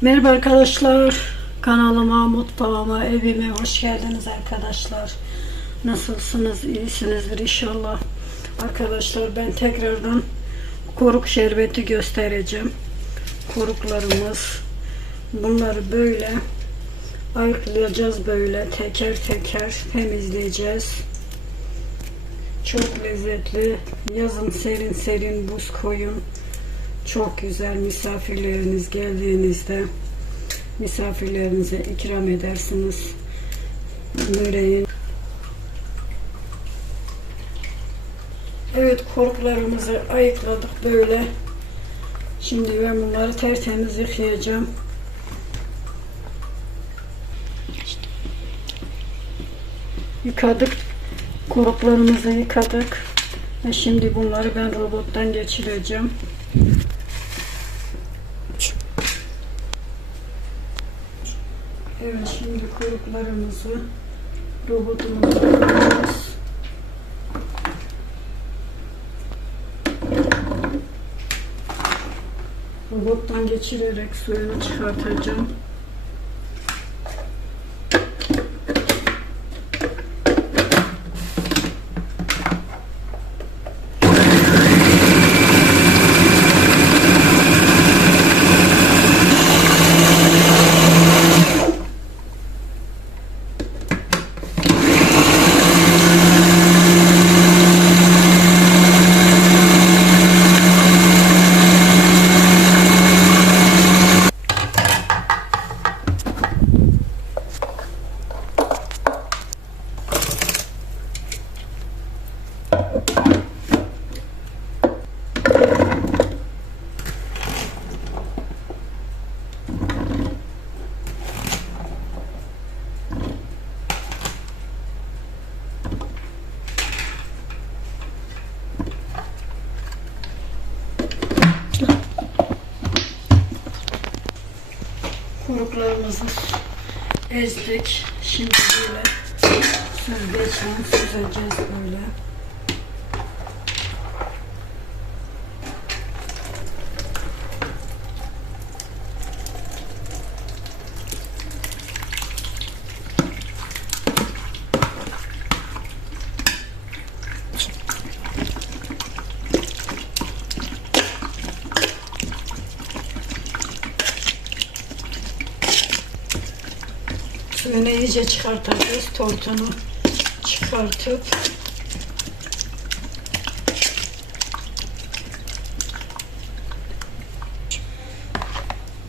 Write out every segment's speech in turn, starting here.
Merhaba arkadaşlar. Kanalıma, mutfağıma, evime hoş geldiniz arkadaşlar. Nasılsınız? İyisinizdir inşallah. Arkadaşlar ben tekrardan koruk şerbeti göstereceğim. Koruklarımız. Bunları böyle ayıklayacağız böyle teker teker temizleyeceğiz. Çok lezzetli. Yazın serin serin buz koyun. Çok güzel misafirleriniz geldiğinizde misafirlerinize ikram edersiniz. Böreğin. Evet koruklarımızı ayıkladık böyle. Şimdi ben bunları tertemiz yıkayacağım. Yıkadık. Koruklarımızı yıkadık. Ve şimdi bunları ben robottan geçireceğim. Evet şimdi kuyruklarımızı robotumuza koyacağız. Robottan geçirerek suyunu çıkartacağım. Kuruklarımızı ezdik. Şimdi böyle süzgeçle süzeceğiz böyle. Suyunu iyice çıkartacağız. Tortunu çıkartıp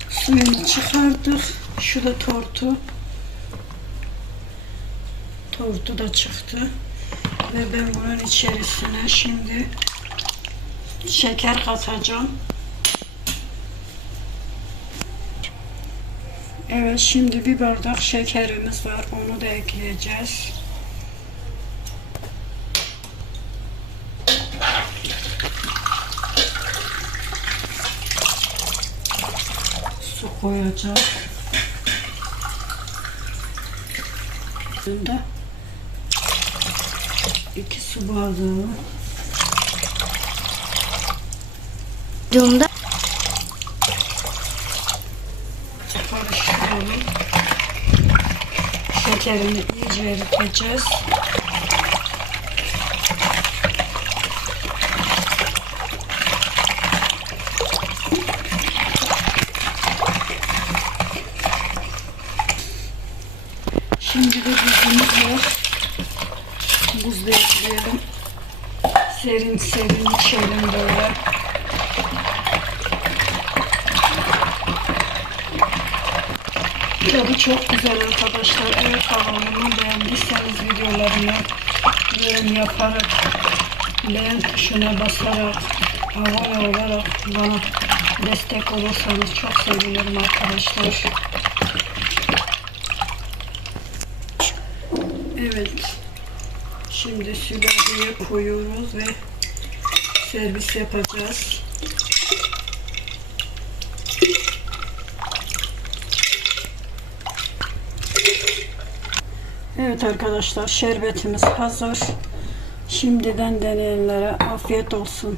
suyunu çıkardık. Şu da tortu. Tortu da çıktı. Ve ben bunun içerisine şimdi şeker katacağım. Evet şimdi bir bardak şekerimiz var. Onu da ekleyeceğiz. Su koyacağız. Şimdi iki su bardağı Dumda karıştıralım. Şekerini iyice eriteceğiz. Şimdi de buzumuz var. Buz da ekleyelim. Serin serin içelim böyle. Çok güzel arkadaşlar. Eğer kanalımı beğendiyseniz videolarımı yorum yaparak, beğen tuşuna basarak, abone olarak bana destek olursanız çok sevinirim arkadaşlar. Evet. Şimdi sülahiye koyuyoruz ve servis yapacağız. Evet arkadaşlar şerbetimiz hazır. Şimdiden deneyenlere afiyet olsun.